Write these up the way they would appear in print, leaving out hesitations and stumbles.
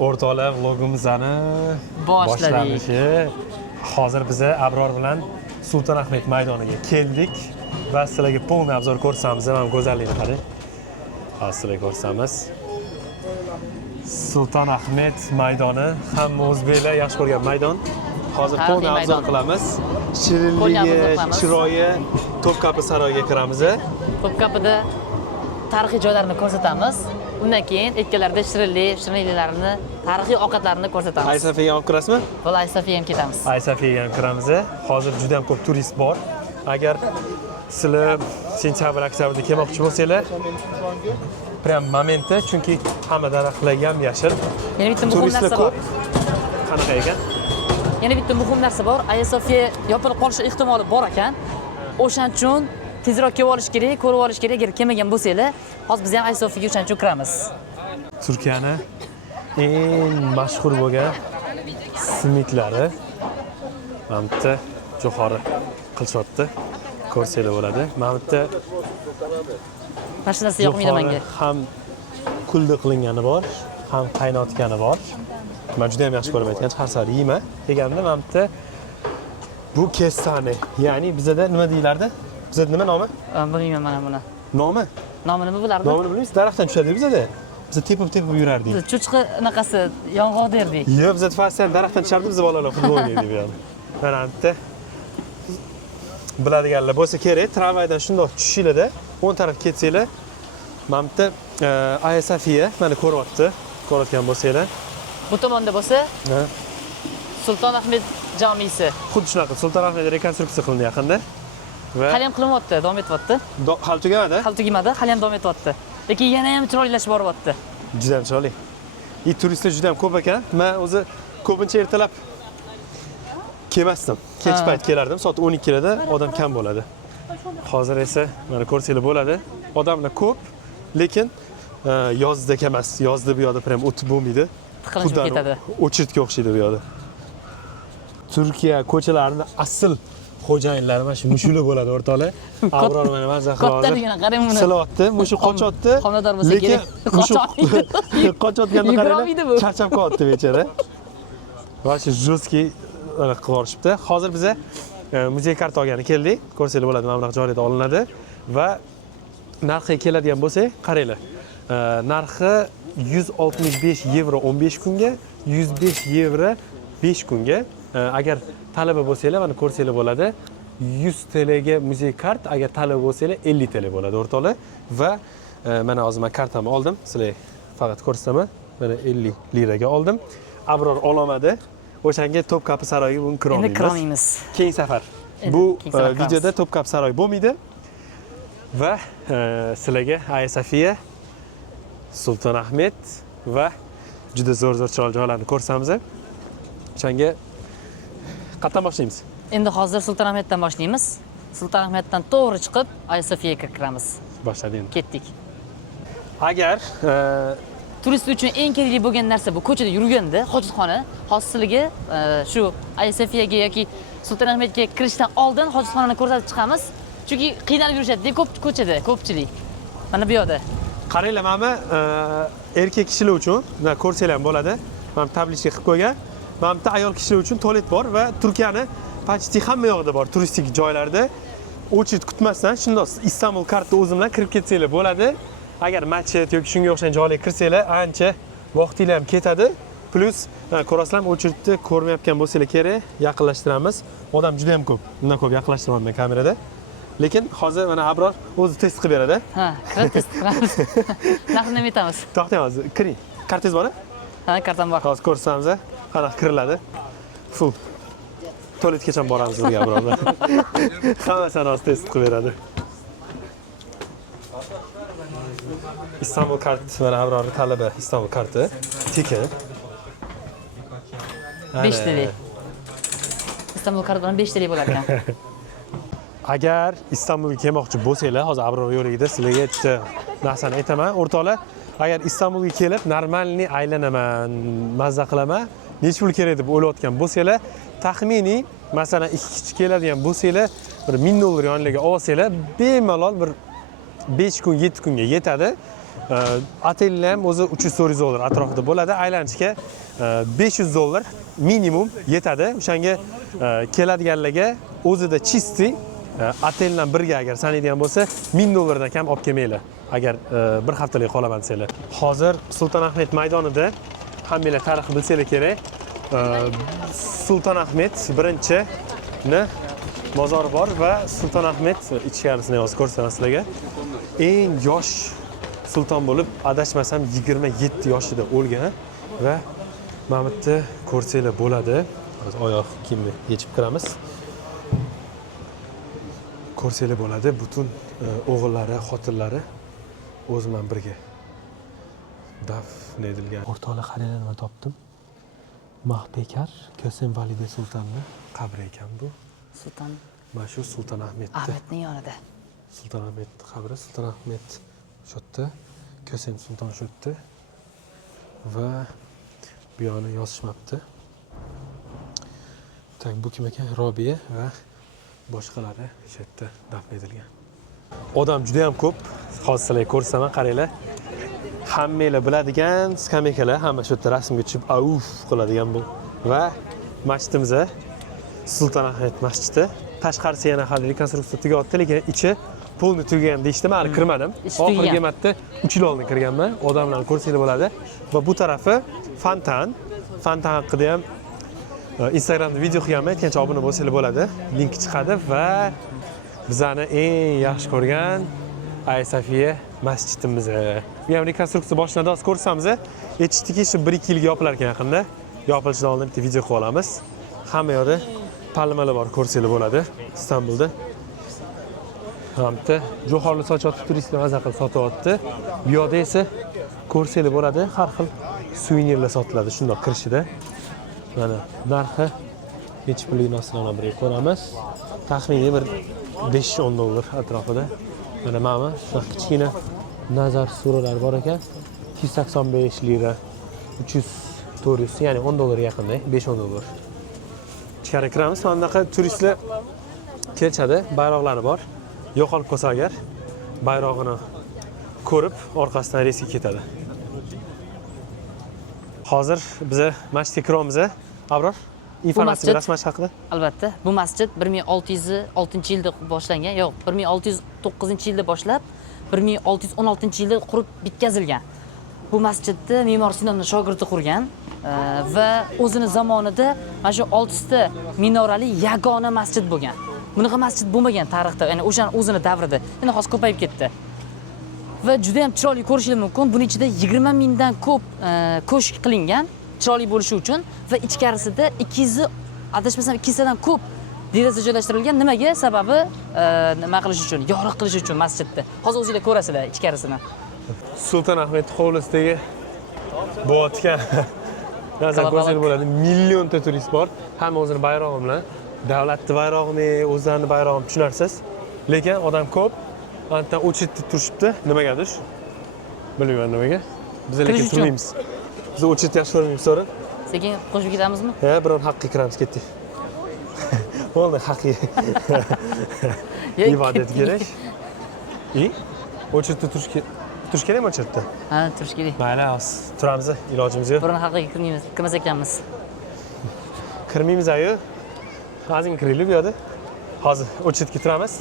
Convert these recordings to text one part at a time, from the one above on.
O'rtoqlar vlogimizni Boshlanishi. Hozir biz Abror bilan Sultonahmet maydoniga keldik va sizlarga полный obzor ko'rsatamiz. Mana go'zallikni qarang. Hozir sizlarga ko'rsatamiz. Sultonahmet maydoni hamma o'zbeklar yaxshi ko'rgan maydon. Hozir полный obzor qilamiz. Shirinligi, chiroyi, Topkapi saroyiga kiramiz. Topkapida tarixiy joylarni ko'rsatamiz. Undan keyin ekkalarda shirinliklarni, tarixiy ovqatlarni ko'rsatamiz. Aysafiyaga olib kirasizmi? Bo'la Aysafiyaga ham ketamiz. Aysafiyaga ham kiramiz. Hozir juda ham ko'p turist bor. Agar sizlar sentyabr, oktyabrda kelmoqchi bo'lsanglar, prям momentda, chunki hamma daraxtlar ham yashil. Yana bitta muhim narsa bor. Qanaqa ekan? Yana bitta muhim narsa bor. Aysafiya yopilib qolishi ehtimoli bor ekan. O'shaning uchun tezroq kelib olish kerak, ko'rib olish kerak. Agar kelmagan bo'lsanglar, hozir biz ham Aysafiyaga o'shaning uchun kiramiz. Turkiyani eng mashhur bo'lgan simitlari mana bu yerda jo'xori qilishyapti. Ko'rsanglar bo'ladi. Mana bu yerda Mashinasi yoqmaydi menga. Ham kulda qilingani bor, ham qaynotgani bor. Men juda ham yaxshi ko'raman. Har safar yeyman. Deganimda mana bu yerda bu kestani, ya'ni bizda nima deyilardi? Bizda nima nomi? Bilmayman mana buni. Nomi? Nomini nima bilardi? Nomini bilmaysiz? Daraxtdan tushadi bizda. Biz tepib yurardik. Biz cho'chqa anaqasi yong'oq derdik. Yo'q, biz tufayli daraxtdan tushardi, biz bolalar futbol o'ynaydik bu yerda. Mana bu yerda biladiganlar bo'lsa kerak, tramvaydan shundoq tushishinglarda, o'ng tarafga ketsanglar, mana bu yerda Aysafiya mana ko'rayotgan bo'lsanglar. Bu tomonda bo'lsa, Sultonahmet jamisi. Xuddi shunaqa Sultonahmet rekonstruksiya qilindi yaqinda. Va hali ham qilyapti, davom etyapti. Hali tugamadi? Hali tugamadi, hali ham davom etyapti. Lekin yana ham chiroylashib boryapti. Juda ham chiroyli. Turistlar juda ham ko'p ekan. Men o'zi ko'pincha ertalab kelmasdim. Kech payt kelardim. Soat 12 da odam kam bo'ladi. Hozir esa mana ko'rsanglar bo'ladi. Odamlar ko'p, lekin yozda emas. Yozda bu yoqda prям o'tib bo'lmaydi. Tiqilinib ketadi. O'chirtga o'xshaydi bu yoqda. Turkiya ko'chalarining asl xo'jayinlari mana shu mushuklar bo'ladi o'rtoqlar. Abror mana mazza qilib hozir. Kattagina qarang buni. Silyapti, mushuk qochyapti. Xonador bo'lsa kerak. Qochayotganda qarang. Charchab qolyapti bechora. Vashi jostki qilib yuborishibdi. Hozir biz muzey karta olgani keldik. Ko'rsanglar bo'ladi, mana bunaqa joylarda olinadi va narxiga keladigan bo'lsak, qaranglar. Narxi 165 yevro 15 kunga, 105 yevro 5 kunga. Agar talaba bo'lsanglar, mana ko'rsanglar bo'ladi. 100 TLga muzey kart, agar talaba bo'lsanglar 50 TL bo'ladi o'rtoqlar. Va mana hozir men kartamni oldim. Sizlarga faqat ko'rsataman. Mana 50 liraga oldim. Abror olmadi. O'shanga Topkapi saroyiga buni kira olmaymiz. Endi kira olmaymiz. Keyingi safar. Bu videoda Topkapi saroyi bo'lmaydi. Va sizlarga Aysafiya, Sultonahmet va juda zo'r chiroyli joylarni ko'rsatamiz. O'shanga qatdan boshlaymiz? Endi hozir Sultonahmetdan boshlaymiz. Sultonahmetdan to'g'ri chiqib, Aysafiyaga kiramiz. Boshladik. Ketdik. Agar turist uchun eng kerakli bo'lgan narsa bu ko'chada yurganda hojatxona. Hozir sizlarga shu Aysafiyaga yoki Sultonahmetga kirishdan oldin hojatxonani ko'rsatib chiqamiz. Chunki qiynalib yurishadi ko'p ko'chada, ko'pchilik. Mana bu yoqda. Qaranglar, mana erkak kishilar uchun, ko'rsanglar ham bo'ladi. Mana tablichka qilib qo'ygan. Mana bu ayol kishilar uchun tualet bor va Turkiyani почти hamma yoqda bor, turistik joylarda. Очередь kutmasdan shundoq Istanbul karta o'zim bilan kirib ketsanglar bo'ladi. Agar masjid yoki shunga o'xshagan joylarga kirsanglar, ancha vaqtingiz ham ketadi. Plus, ko'rasizlar, очередni ko'rmayotgan bo'lsanglar kerak, yaqinlashtiramiz. Odam juda ham ko'p. Bundan ko'p yaqinlashtirmayman kamerada. Lekin hozir mana Abror o'zi test qilib beradi. Ha, kirib test qilamiz. Narxini aytamiz. To'xtang hozir, kiring. Kartangiz bormi? Ha, kartam bor. Hozir ko'rsatamiz. Qanaqa kiriladi? Full. Tualetgacha boramiz bizga Abror bilan. Hammasini hozir test qilib beradi. İstanbul kart mana Abror talaba İstanbul karti. Tekin. 5 TL. İstanbul kartı bilan 5 TL bo'lar ekan. Agar Istanbulga kelmoqchi bo'lsanglar, hozir Abror yo'ligida sizlarga bitta narsani aytaman. O'rtoqlar, agar Istanbulga kelib, normalniy aylanaman, mazza qilaman, necha pul kerak deb o'ylayotgan bo'lsanglar, taxminiy, masalan, 2 kishi keladigan bo'lsanglar, bir $1000 yonlarga olsanglar, bemalol bir 5 kun, 7 kunga yetadi. Otelni ham o'zi 300-400 dollar atrofida bo'ladi. Aylanishga 500 dollar minimum yetadi. O'shanga keladiganlarga o'zida chisti otel bilan birga agar sanaydigan bo'lsa 1000 dollardan kam olib kelmaylar. Agar bir haftalik qolaman desanglar. Hozir Sultonahmet maydonida hammanglar tarixni bilsanglar kerak. Sultonahmet birinchini mozori bor va Sultonahmet ichkarisini hozir ko'rsataman sizlarga. Eng yosh sulton bo'lib, adashmasam 27 yoshida o'lgan va mana bu yerda ko'rsanglar bo'ladi. Hozir oyoq kiyimni yechib kiramiz. Ko'rsanglar bo'ladi, butun o'g'illari, xotinlari o'z bilan birga dafn etilgan. O'rtoqlar qaranglar nima topdim. Mahbekar Ko'sen Valide sultanning qabri ekan bu. Sulton Mana shu Sultonahmetda. Ahmedning yonida. Sultonahmet qabri, Sultonahmet shu yerda, Ko'sen sulton shu yerda va bu yoni yozishmabdi. Tak bu kim ekan? Robiya va boshqalari shu yerda dafn etilgan. Odam juda ham ko'p. Hozir sizlarga ko'rsaman, qaranglar. Hammanglar biladigan skameykalar hamma shu yerda rasmga tushib avf qiladigan bu. Va masjidimiz Sultonahmet masjidi. Tashqarisi yana hali rekonstruksiya tugatdi, lekin ichi polni tugagan deyishdi. Men hali kirmadim. Oxirgi marta 3 yil oldin kirganman. Odamlarni ko'rsanglar bo'ladi. Va bu tarafi fontan. Fontan haqida ham Instagramda video qilganman. Aytgancha obuna bo'lsanglar bo'ladi. Link chiqadi va bizani eng yaxshi ko'rgan Aya Sofiya masjidimiz. Bu ham rekonstruksiya boshlandi. Hozir ko'rsamiz. Aytishdiki, shu 1-2 yilga yopilar ekan yaqinda. Yopilishidan oldin bitta video qilib olamiz. Hamma yoqda palmalar bor, ko'rsanglar bo'ladi. Istanbulda. Hamda jo'xorli sochotib turistlar maza qilib sotyapti. Bu yoqda esa ko'rsanglar bo'ladi, har xil suvenirlar sotiladi shundoq kirishida. Mana narxi necha pullik narsalarni birga ko'ramiz. Taxminiy bir 5-10 dollar atrofida. Mana shunaqa kichkina nazar suralar bor ekan. 285 lira, 300 400, ya'ni 10 dollar yaqinda, 5-10 dollar. Ichkari kiramiz. Mana bunaqa turistlar kelishadi, bayroqlari bor. Yo'qolib qolsa agar bayrog'ini ko'rib orqasidan reysga ketadi. Hozir biz masjidga kiramiz. Abror, informatsiya berasiz masjid haqida? Albatta, bu masjid 1606-yilda boshlangan, yo'q, 1609-yilda boshlab 1616-yilda qurib bitkazilgan. Bu masjidni Me'mor Sinomning shogirdi qurgan va o'zini zamonida mana shu 6 ta minorali yagona masjid bo'lgan. Bunaqa masjid bo'lmagan tarixda, ya'ni o'zini davrida. Endi hozir ko'payib ketdi. Va juda ham chiroyli ko'rishingiz mumkin. Buning ichida 20 mingdan ko'p ko'shk qilingan, chiroyli bo'lishi uchun va ichkarisida 200, adashmasam 200 dan ko'p deraza joylashtirilgan. Nimaga? Sababi nima qilish uchun, yorug' qilish uchun masjidni. Hozir o'zingizlar ko'rasizlar ichkarisini. Sultonahmet hovlisidagi bo'tgan. Nazar ko'rsanglar bo'ladi. Millionta turist bor. Hamma o'zini bayrog'i bilan, davlatning bayrog'ini, o'zlarining bayrog'ini tushunarsiz. Lekin odam ko'p. Antan o'chitda turishibdi. Nimagadir? Bilmayman nimaga. Biz lekin turmaymiz. Biz o'chitni yaxshi ko'rmaymiz, so'ra. Sekin qo'shib ketamizmi? Ha, biron haqqa kiramiz, ketdik. Bo'ldi, haqqiga. Ibodat kerak. O'chitda turish kerakmi o'chitda? Ha, turish kerak. Mayli, turamiz, ilojimiz yo'q. Biron haqqiga kirmas ekanmiz. Kirmaymiz ayo. Hozir kiraylik bu yerda. Hozir o'chitga turamiz.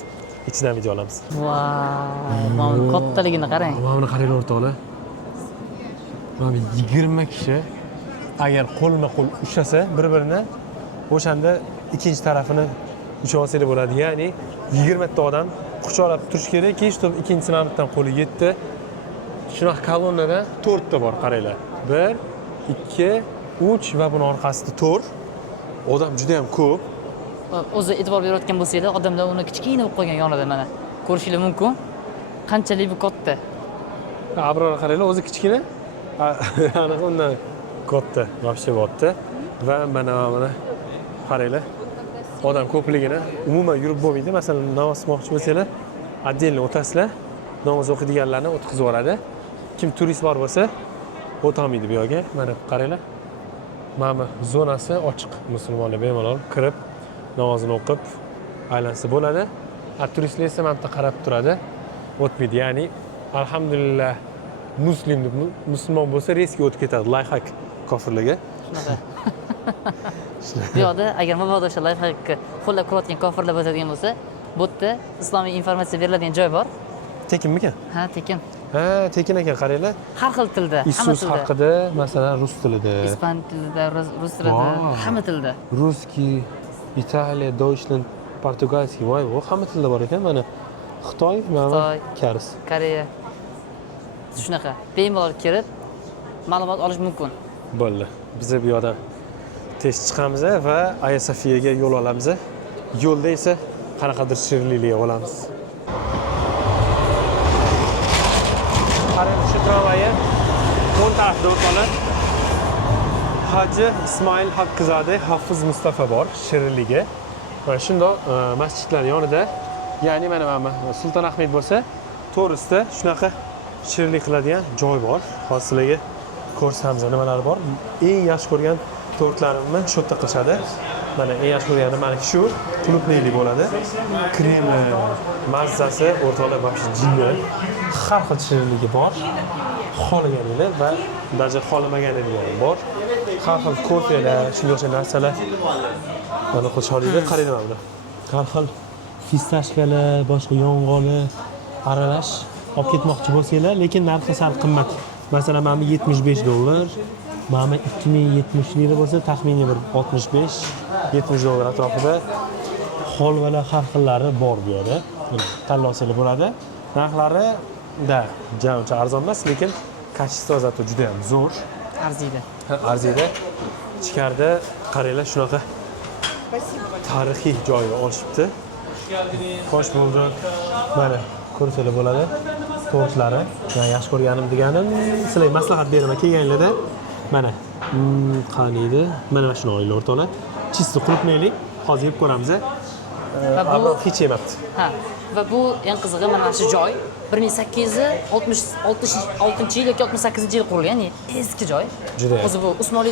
İçinden video olamiz. Vay, mana kattaligini qarang. Mana buni qaranglar o'rtoqlar. Mana 20 kishi agar qo'lma-qo'l ushlasa bir-birini, o'shanda ikkinchi tarafini ushlab olsanglar bo'ladi. Ya'ni 20 ta odam quchoqlab turish kerakki, чтобы ikkinchisini hammadan qo'li yetdi. Shunaqa kolonnada 4 ta bor, qaranglar. 1, 2, 3 va buni orqasida 4. Odam juda ham ko'p. O'zi e'tibor berayotgan bo'lsanglar, odamlar uni kichkina bo'lib qolgan yonida mana ko'rishingiz mumkin. Qanchalik bu katta. Abror qaranglar, o'zi kichkina. Ana undan katta, вообще bo'pti. Va mana qaranglar. Odam ko'pligini umuman yurib bo'lmaydi. Masalan, namoz o'qimoqchi bo'lsanglar, отдельно o'tasizlar. Namoz o'qiydiganlarni o'tkazib yuboradi. Kim turist bor bo'lsa, o'tolmaydi bu yerga. Mana qaranglar. Mana zonasi ochiq, musulmonlar bemalol kirib namozini o'qib aylansa bo'ladi. Turistlar esa mana bu yerda qarab turadi, o'tmaydi. Ya'ni alhamdulillah muslim deb musulmon bo'lsa reysga o'tib ketadi layhak kofirligi. Shunaqa. Bu yoqda agar mabodo o'sha layfhakni qo'llab ko'rayotgan kofirlar bo'ladigan bo'lsa, bu yerda islomiy informatsiya beriladigan joy bor. Tekinmikan? Ha, tekin. Ha, tekin ekan qaranglar. Har xil tilda, hamma Isus tilda. haqida, masalan, rus tilida, Ispan tilida, rus tilida, Wow. hamma tilda. Ruskiy, Italiya, Deutschland, Portugalskiy, voy, bu hamma tilda bor ekan. Mana Xitoy, mana Xitoy. Kars. Koreya. Shunaqa. Bemalol kirib ma'lumot olish mumkin. Bo'ldi. Biz bu yoqdan tez chiqamiz va Aya Sofiyaga yo'l olamiz. Yo'lda esa qanaqadir shirinliklar olamiz. Qarang, shu tramvayni o'ng tarafda o'tadi. Hoji Ismoil Haqqizodeh Hofiz Mustafa bor, shirinligi. Mana shundoq masjidlar yonida, ya'ni mana Sulton Ahmed bo'lsa, to'g'risida shunaqa shirinlik qiladigan joy bor. Hozir sizlarga ko'rsatamiz nimalar bor. Eng yaxshi ko'rgan tortlarimni shu yerda qilishadi. Mana eng yaxshi ko'rganim meniki shu, qulupnayli bo'ladi. Kremi, mazzasi o'rtoqlar boshi jinni. Har xil shirinligi bor. Xohlaganinglar va даже xohlamaganinglar ham bor. Har xil kofelar, shunga o'xshagan narsalar. Mana qo'sholilar qaranglar mana. Har xil fistashkalar, boshqa yong'oqlar aralash olib ketmoqchi bo'lsanglar, lekin narxi sal qimmat. Masalan, mana $75. Mana 2070 lira bo'lsa, taxminiy bir 65-70 dollar atrofida holvalar har xillari bor bu yerda. Tanlovsizlar bo'ladi. Narxlari da uncha arzon emas, lekin kачество zato juda ham zo'r. Arziydi. Arziydi. Ichkarida qaranglar shunaqa tarixiy joyga olishibdi. Xo'sh bo'ldi. Mana ko'rsanglar bo'ladi. Tortlari, men yaxshi ko'rganim deganim, sizlarga maslahat beraman kelganinglarda. Mana qani edi? Mana shuni olinglar o'rtoqlar. Chisti qulupnayli. Hozir yeb ko'ramiz. Va bu hech yemabdi. ha, va bu eng qizig'i mana shu joy 1866-yil yoki 68-yil qurilgan, ya'ni eski joy. Juda. O'zi bu Usmonli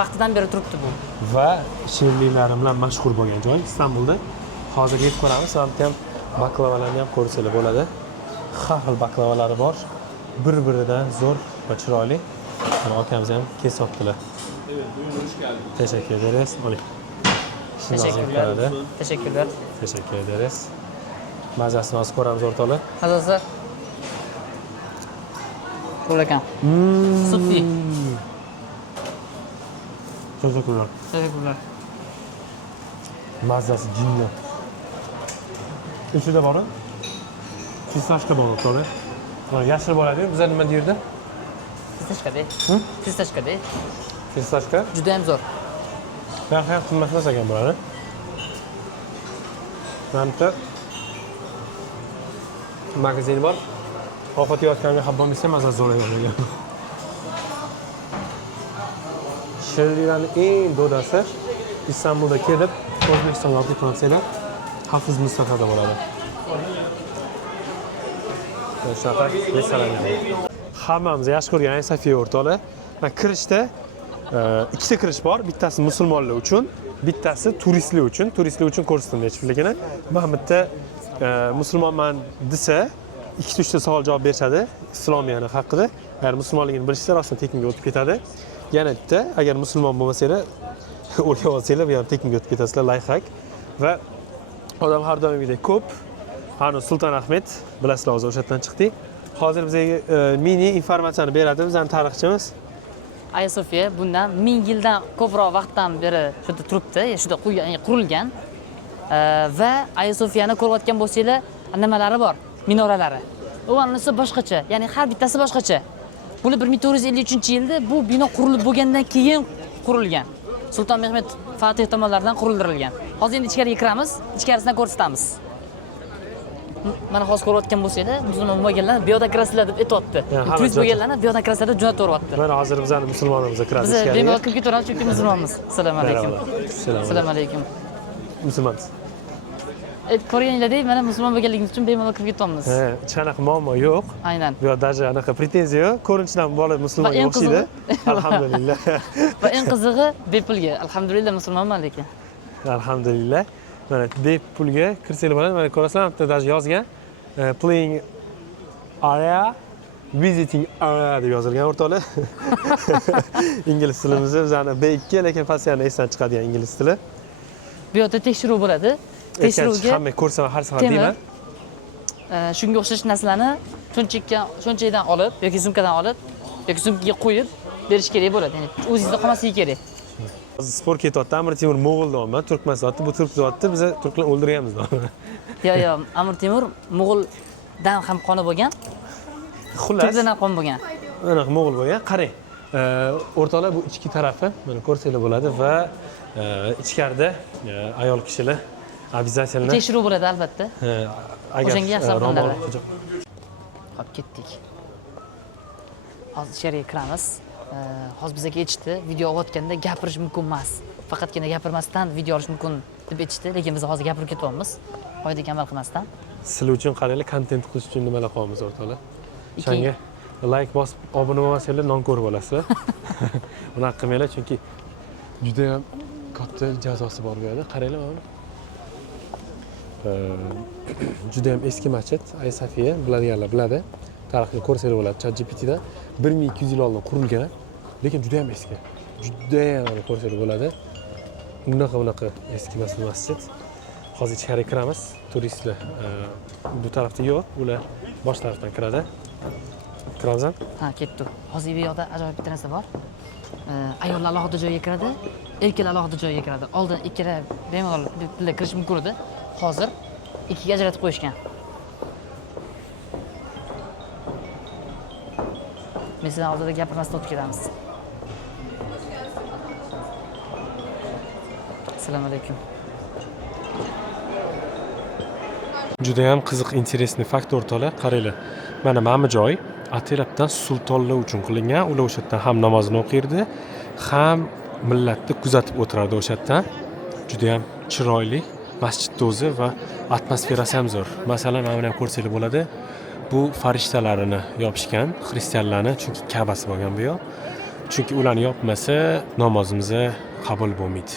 vaqtidan beri turibdi bu. Va shirinliklari bilan mashhur bo'lgan joy Istanbulda. Hozir yeb ko'ramiz. Hamda ham baklavalarni ham ko'rsanglar bo'ladi. Har xil baklavalari bor. Bir-biridan zo'r va chiroyli. Mana akamiz ham kesibdilar. Teşekkür ederiz. Oling. Teşekkürler. Teşekkürler. Teşekkür ederiz. Mazasini hozir ko'ramiz o'rtoqlar. Mazasi qo'l ekan. Sutli. Teşekkürler. Teşekkürler. Mazasi jinni. Ichida bor. Fistashka bor o'rtoqlar. Mana yashil bo'ladi-yu, bizlar nima deyirdi? Fistashkada. Fistashkada. Fistashka. Juda ham zo'r. Narxi ham qimmat emas ekan bular. Mana magazin bor. Ovqat yeyotganga xab bo'lmasa, mazza zo'r ekan. Shirinliklarning eng dodasi Istanbulda kelib, O'zbekistonga olib ketmoqchilar, Hofiz Mustafada bo'ladi. Shunaqa restoranlar. Hammamiz yaxshi ko'rgan Aya Sofiya o'rtoqlar. Mana kirishda ikkita kirish bor. Bittasi musulmonlar uchun, bittasi turistlar uchun. Turistlar uchun ko'rsatim berishligini. Mana bu yerda musulmonman desa, 2-3 ta savol javob berishadi islomiyani haqida. Agar musulmonligini bilishsa, rostdan tekinga o'tib ketadi. Yana bitta, agar musulmon bo'lmasanglar, o'rganib olsanglar, bu ham tekinga o'tib ketasizlar, layfhak. Va odam har doimgidek ko'p. Hanuz Sulton Ahmed, bilasizlar, hozir o'sha yerdan chiqdik. Hozir bizga mini informatsiyani beradi, bizning tarixchimiz. Aya Sofiya bundan 1000 yildan ko'proq vaqtdan beri shu yerda turibdi, shu yerda qurilgan. Va Aya Sofiyani ko'rayotgan bo'lsanglar, nimalari bor? Minoralari. U anisi boshqacha, ya'ni har bittasi boshqacha. Bular 1453-yilda bu bino qurilib bo'lgandan keyin qurilgan. Sulton Mehmet Fatih tomonidan qurildirilgan. Hozir endi ichkariga kiramiz, ichkarisidan ko'rsatamiz. Mana hozir ko'rayotgan bo'lsanglar, musulmon bo'lganlar bu yoqda kirasizlar deb aytayapti. Turist bo'lganlarni bu yoqdan kirasizlar deb jo'natib o'ryapti. Mana hozir bizning musulmonimizga kiramiz. Biz bemalol kirib ketaveramiz, chunki musulmonmiz. Assalomu alaykum. Assalomu alaykum. Musulmonsiz. Ko'rganinglardek, mana musulmon bo'lganligimiz uchun bemalol kirib ketyapmiz. Hech qanaqa muammo yo'q. Aynan. Bu yerda даже anaqa pretenziya yo'q. Ko'rinishdan bola musulmonga o'xshaydi. Alhamdulillah. Va eng qizig'i bepulga. Alhamdulillah musulmonman lekin. Alhamdulillah. Mana bepulga kirsanglar bo'ladi. Mana ko'rasizlar, bu yerda даже yozgan playing area visiting deb yozilgan o'rtoqlar. Ingliz tilimizni bizani B2 lekin postoyanно esdan chiqadigan ingliz tili. Bu yerda tekshiruv bo'ladi. Tekshiruvga Hamma ko'rsaman har safar deyman. Shunga o'xshash narsalarni cho'nchakdan olib yoki sumkadan olib yoki sumkaga qo'yib berish kerak bo'ladi. Ya'ni o'zingizda qolmasligi kerak. Sport ketyapti. Amir Temur mo'g'ul deyapman, turkman deyapti. Bu turk deyapti. Biz turklar o'ldirganmiz. Yo'q, Amir Temur mo'g'uldan ham qoni bo'lgan. Xullas, Turkdan ham qoni bo'lgan. aniq mo'g'ul bo'lgan. Qarang. O'rtoqlar bu ichki tarafi, mana ko'rsanglar bo'ladi va ichkarida ayol kishilar обязательно Tekshiruv bo'ladi albatta. agar O'shanga yaxshi ro'mol Hop ketdik. Hozir ichkariga kiramiz. Hozir bizga aytishdi, video olayotganda gapirish mumkin emas. Faqatgina gapirmasdan video olish mumkin deb aytishdi, lekin biz hozir gapirib ketyapmiz. Qoidaga amal qilmasdan. sizlar uchun qaranglar, kontent qilish uchun nimalar qilamiz o'rtoqlar. O'shanga like bosib, obuna bo'lmasanglar non ko'rib olasizlar. Unaqa qilmanglar, chunki juda ham katta jazosi bor bu yerda. Qaranglar mana. Juda ham eski masjid, Aya Sofiya, biladiganlar biladi. Tarixni ko'rsanglar bo'ladi. ChatGPT'da 1200 yil oldin qurilgan, lekin juda ham eski. Juda ham ko'rsanglar bo'ladi. Bunaqa eski masjid. Hozir ichkariga kiramiz. Turistlar bu tarafda yo'q, ular bosh tarafdan kiradi. Kiramizmi? Ha, ketdi. Hozir bu yoqda ajoyib bitta narsa bor. Ayollar alohida joyga kiradi, erkaklar alohida joyga kiradi. Oldin ikkala bemalol birga kirish mumkin edi. Hozir ikkiga ajratib qo'yishgan. Men sizdan oldida gapirmasdan o'tib ketamiz. Assalomu alaykum. Juda ham qiziq, interesniy fakt o'rtoqlar. Qaranglar. Mana mana joy atrofdan sultonlar uchun qilingan. Ular o'sha yerdan ham namozini o'qirdi, ham millatni kuzatib o'tirardi o'sha yerdan. Juda ham chiroyli masjidni o'zi va atmosferasi ham zo'r. Masalan, mana buni ham ko'rsanglar bo'ladi. Bu farishtalarini yopishgan, xristianlarni, chunki Ka'basi bo'lgan bu yoq. Chunki ularni yopmasa namozimiz qabul bo'lmaydi.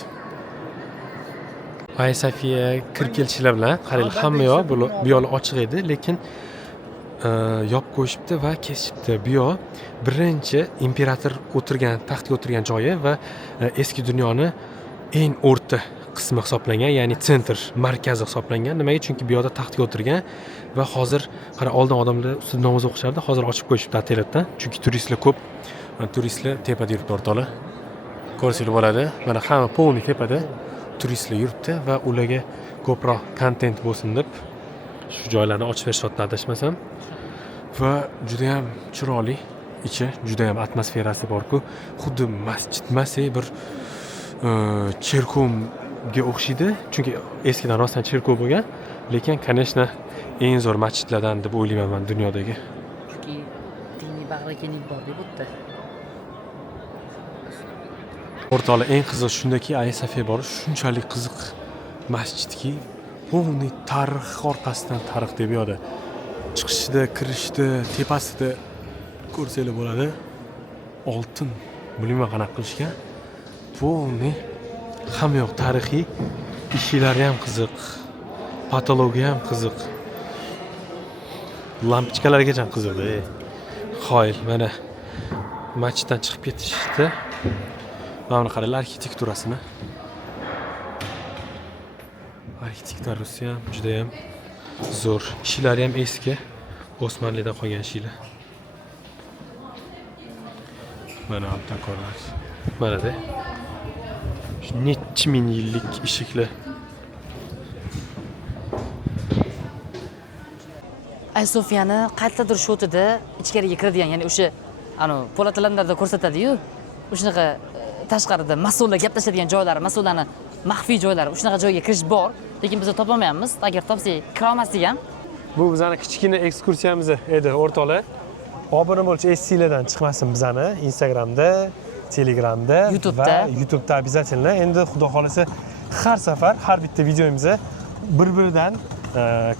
Aya Sofiya kirib kelishilar bilan qaranglar, hamma yoq bu yo'l ochiq edi, lekin yopib qo'yishibdi va kesishibdi. Bu yoq birinchi imperator o'tirgan, taxtga o'tirgan joyi va eski dunyoni eng o'rta qismi hisoblangan, ya'ni sentr, markazi hisoblangan. Nimaga? Chunki bu yoqda taxtga o'tirgan va hozir qara oldin odamlar ustida namoz o'qishardi, hozir ochib qo'yishibdi atelatdan. Chunki turistlar ko'p. Turistlar tepada yuribdi o'rtoqlar. Ko'rsanglar bo'ladi. Mana hamma polni tepada turistlar yuribdi va ularga ko'proq kontent bo'lsin deb shu joylarni ochib berishyapti adashmasam. Va juda ham chiroyli, ichi juda ham atmosferasi bor-ku, xuddi masjid emas, bir cherkovga o'xshaydi. Chunki eskidan rostdan cherkov bo'lgan, lekin, конечно, eng zo'r masjidlardan deb o'ylayman men dunyodagi. Chunki diniy bag'rikenglik bor deb o'tdi. O'rtoqlar, eng qiziq shundaki, Aya Sofiya bor, shunchalik qiziq masjidki, polniy tarix orqasidan tarix deb yo'da. Chiqishida, kirishda, tepasida ko'rsanglar bo'ladi. Oltin, bilmayman qanaqa qilishgan. Polniy hamma yoq tarixiy, ishlari ham qiziq, patologiya ham qiziq. Lampochkalargacha qiziq. Xo'yl, mana masjiddan chiqib ketishdi. Mana buni qaranglar, arxitekturasini. Arxitekturasi ham juda ham zo'r. Ishlari ham eski, Osmonlidan qolgan ishlar. Mana altakorlar. Mana-da. Necha ming yillik eshiklar. Aya Sofiyani qayerdadir shotida ichkariga kiradigan, ya'ni o'sha po'latlanlarda ko'rsatadi-yu, o'shanaqa tashqarida mas'ullar gap tashlaydigan joylari, mas'ullarni maxfiy joylari, o'shanaqa joyga kirish bor, lekin biz topolmayapmiz. Agar topsak, kira olmasdik ham. Bu bizani kichkina ekskursiyamiz edi, o'rtoqlar. Obuna bo'lish esingizdan chiqmasin bizani Instagramda, Telegramda va YouTube'da обязательно. Endi xudo xolasa har safar har bitta videomiz bir-biridan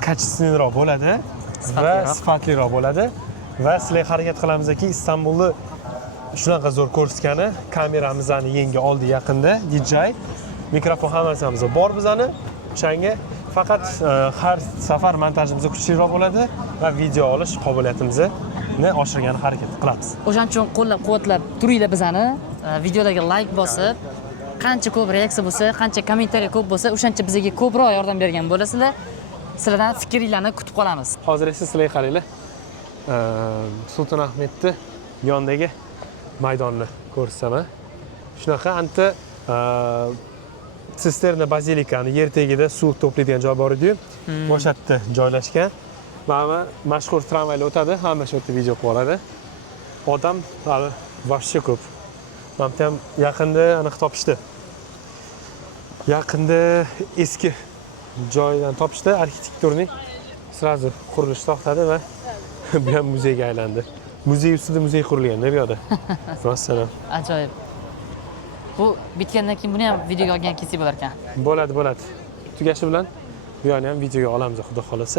kачественныйroq bo'ladi va sifatliroq bo'ladi va sizlarga harakat qilamizki, Istanbulni shunaqa zo'r ko'rsatgani, kameramizni yengi oldi yaqinda DJI, mikrofon hammasi bor bizani. O'shanga faqat har safar montajimiz kuchliroq bo'ladi va video olish qobiliyatimiz oshirgani harakat qilamiz. O'shaning uchun qo'llab-quvvatlab turinglar bizani. Videolarga like bosib, qancha ko'p reaksiya bo'lsa, qancha kommentariy ko'p bo'lsa, o'shancha bizga ko'proq yordam bergan bo'lasizlar. Sizlardan fikringlarni kutib qolamiz. Hozir esa sizlarga qaranglar. Sultonahmetni yonidagi maydonni ko'rsaman. Shunaqa anta sisterna bazilikani yer tagida suv to'playdigan joy bor edi-yu. O'sha yerda joylashgan. Mana mashhur tramvaylar o'tadi, hamma shu yerda video qilib oladi. Odam hali vashcha ko'p. Mana ham yaqinda aniq topishdi. Yaqinda eski joydan topishdi, arxitekturning sразу qurilish to'xtadi va bu ham muzeyga aylandi. Muzey ustida muzey qurilgan, bu yoqda. Masalan. Ajoyib. Bu bitgandan keyin buni ham videoga olgan kelsak bo'lar ekan. Bo'ladi. Tugashi bilan bu yerni ham videoga olamiz, xudo xolasa.